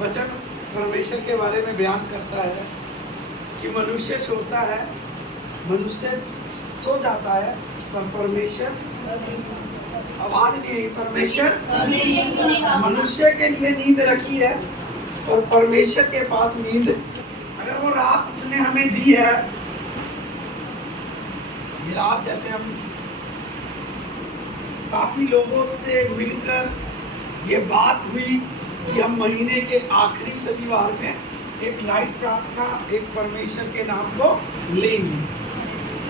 वचन परमेश्वर के बारे में बयान करता है कि मनुष्य सोता है, मनुष्य सो जाता है, पर परमेश्वर आवाज नहीं है। परमेश्वर मनुष्य के लिए नींद रखी है और परमेश्वर के पास नींद, अगर वो रात उसने हमें दी है, ये रात जैसे हम काफी लोगों से मिलकर ये बात हुई कि हम महीने के आखिरी शनिवार में एक नाइट प्रार्थना एक परमेश्वर के नाम को लेंगे।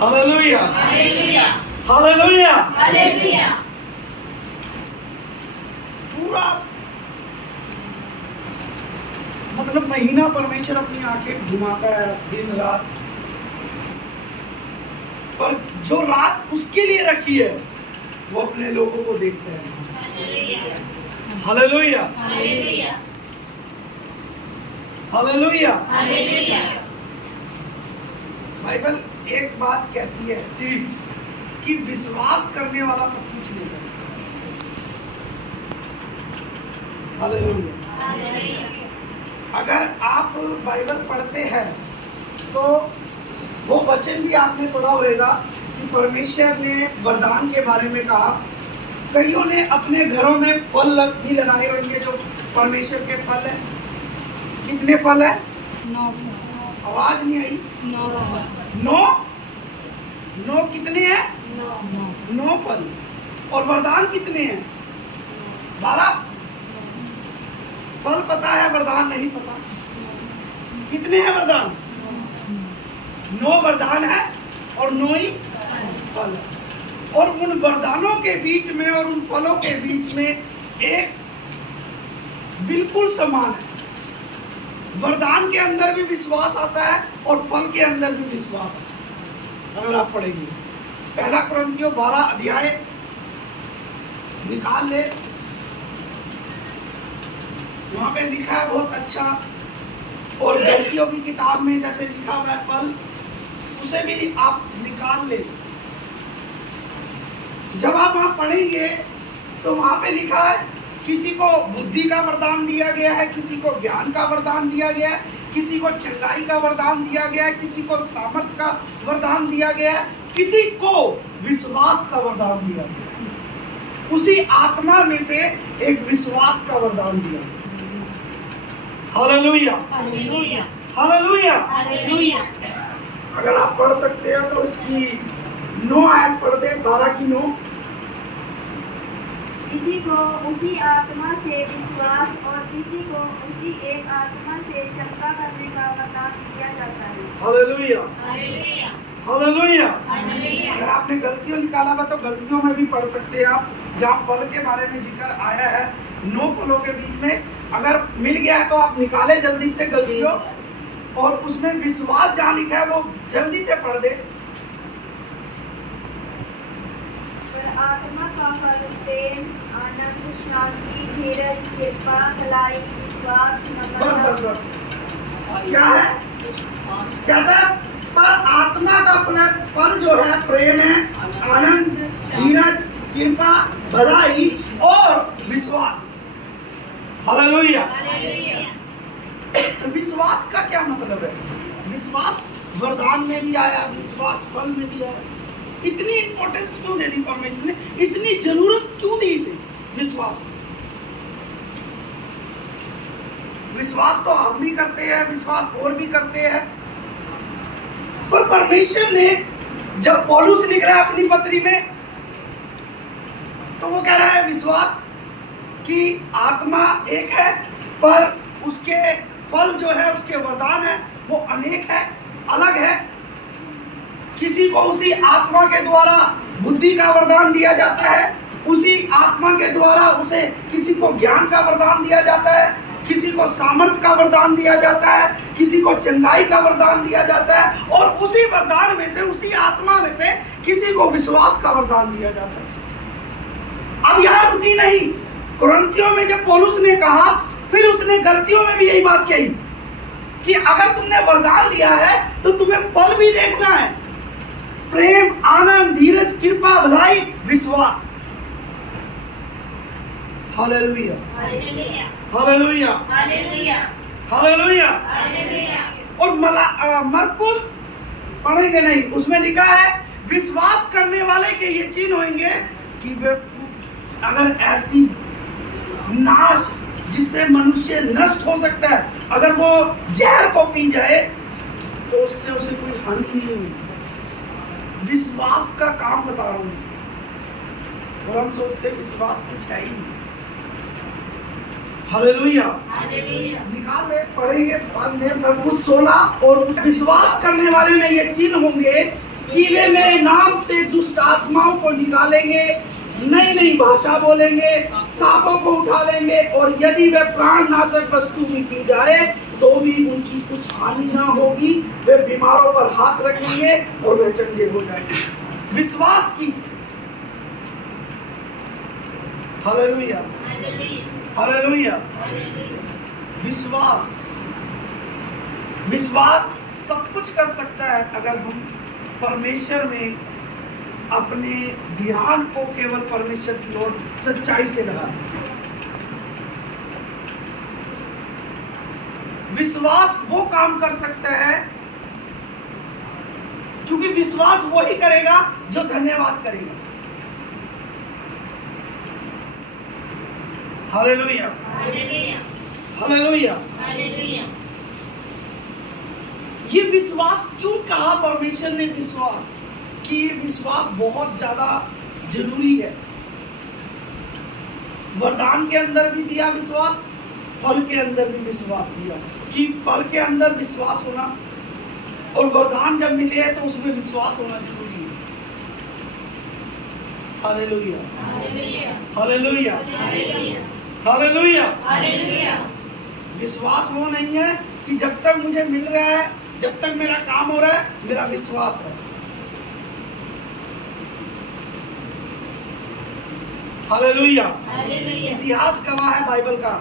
Hallelujah, hallelujah, hallelujah, hallelujah. पूरा मतलब महीना परमेश्वर अपनी आंखें घुमाता है दिन रात, पर जो रात उसके लिए रखी है वो अपने लोगों को देखते हैं। Hallelujah, hallelujah, hallelujah. Hallelujah. Bible एक बात कहती है सिर्फ कि विश्वास करने वाला सब कुछ ले सकता है। हालेलुया। अगर आप बाइबल पढ़ते हैं तो वो वचन भी आपने पढ़ा होगा कि परमेश्वर ने वरदान के बारे में कहा। कईयों ने अपने घरों में फल भी लगाए होंगे जो परमेश्वर के फल है। कितने फल है? 9। आवाज नहीं आई। 9 कितने हैं? 9 फल। और वरदान कितने हैं? 12 फल पता है, वरदान नहीं पता। कितने हैं वरदान? 9 वरदान है और 9 ही फल है। और उन वरदानों के बीच में और उन फलों के बीच में एक बिल्कुल समान है। वरदान के अंदर भी विश्वास आता है और फल के अंदर भी विश्वास आता है। अगर आप पढ़ेंगे 1 कुरिन्थियों 12 अध्याय निकाल ले, वहां पे लिखा है बहुत अच्छा। और गलतियों की किताब में जैसे लिखा हुआ है फल, उसे भी आप निकाल ले। जब आप वहां पढ़ेंगे तो वहां पे लिखा है किसी को बुद्धि का वरदान दिया गया है, किसी को ज्ञान का वरदान दिया गया है, किसी को चंगाई का वरदान दिया गया है, किसी को सामर्थ का वरदान दिया गया है, किसी को विश्वास का वरदान दिया गया है। उसी आत्मा में से एक विश्वास का वरदान दिया गया। Hallelujah, hallelujah, hallelujah. हालेलुया। अगर आप पढ़ सकते हो तो इसकी 9 आयत पढ़ दे, 12 की 9। किसी को उसी आत्मा से विश्वास और किसी को उसी एक आत्मा से चंगा करने का वरदान दिया जाता है। Hallelujah, hallelujah, hallelujah. हालेलुया। अगर आपने गलतियों निकाला हुआ तो गलतियों में भी पढ़ सकते हैं आप, जहाँ फल के बारे में जिक्र आया है 9 फलों के बीच में। अगर मिल गया है तो आप निकाले जल्दी से गलतियों, और उसमें विश्वास जहाँ लिखा है वो जल्दी से पढ़ दे। आत्मा का फल प्रेम, आनंद, शांति, धीरज, कृपा, भलाई, विश्वास, बस बस बस। क्या है? कहता है पर आत्मा का फल जो है प्रेम है, आनंद, धीरज, कृपा, भलाई और विश्वास। हालेलुया। विश्वास का क्या मतलब है? विश्वास वरदान में भी आया, विश्वास फल में भी आया। इतनी इंपॉर्टेंस क्यों दे दी परमेश्वर ने? इतनी जरूरत क्यों दी इसे विश्वास को? विश्वास तो हम भी करते हैं, विश्वास और भी करते हैं, पर परमेश्वर ने जब पौलुस लिख रहा है अपनी पत्री में तो वो कह रहा है विश्वास की आत्मा एक है, पर उसके फल जो है, उसके वरदान है वो अनेक है, अलग है। किसी को उसी आत्मा के द्वारा बुद्धि का वरदान दिया जाता है, उसी आत्मा के द्वारा उसे किसी को ज्ञान का वरदान दिया जाता है, किसी को सामर्थ का वरदान दिया जाता है, किसी को चंगाई का वरदान दिया जाता है, और उसी वरदान में से, उसी आत्मा में से किसी को विश्वास का वरदान दिया जाता है। अब यहाँ रुकी नहीं, कुरिन्थियों में जब पौलुस ने कहा, फिर उसने गलतियों में भी यही बात कही कि अगर तुमने वरदान लिया है तो तुम्हें फल भी देखना है। प्रेम, आनंद, धीरज, कृपा, भलाई, विश्वास। Hallelujah, hallelujah. Hallelujah, hallelujah, hallelujah. Hallelujah, और मरकुस पढ़ेंगे नहीं, उसमें लिखा है विश्वास करने वाले के ये चिन्ह होंगे कि वे अगर ऐसी नाश जिससे मनुष्य नष्ट हो सकता है, अगर वो जहर को पी जाए तो उससे उसे कोई हानि नहीं होगी। विश्वास का काम बता रहा हूं, और हम सोचते हैं विश्वास कुछ है ही नहीं। हालेलुया, हालेलुया, निकाल ले, पढ़ेंगे बाद में। मरकुस 16 और विश्वास करने वाले में ये चिन्ह होंगे कि वे मेरे नाम से दुष्ट आत्माओं को निकालेंगे, नई नई भाषा बोलेंगे, सांपों को उठा लेंगे, और यदि वे प्राणनाशक वस्तु भी पी जाए तो भी उनकी कुछ हानि ना होगी। वे बीमारों पर हाथ रखेंगे और वे चंगे हो जाएंगे। विश्वास की। Hallelujah, hallelujah. विश्वास, विश्वास सब कुछ कर सकता है अगर हम परमेश्वर में अपने ध्यान को केवल परमेश्वर की ओर सच्चाई से लगाएं। विश्वास वो काम कर सकता है, क्योंकि विश्वास वो ही करेगा जो धन्यवाद करेगा। Hallelujah, hallelujah, hallelujah. हालेलुया, ये विश्वास क्यों कहा परमेश्वर ने विश्वास, कि ये विश्वास बहुत ज्यादा जरूरी है। वरदान के अंदर भी दिया विश्वास, फल के अंदर भी विश्वास दिया, कि फल के अंदर विश्वास होना, और वरदान जब मिले है तो उसमें विश्वास होना जरूरी है। Hallelujah, hallelujah, hallelujah, hallelujah, hallelujah. Hallelujah, विश्वास वो नहीं है कि जब तक मुझे मिल रहा है, जब तक मेरा काम हो रहा है, मेरा विश्वास है। हालेलुया। हालेलुया। इतिहास गवाह है बाइबल का।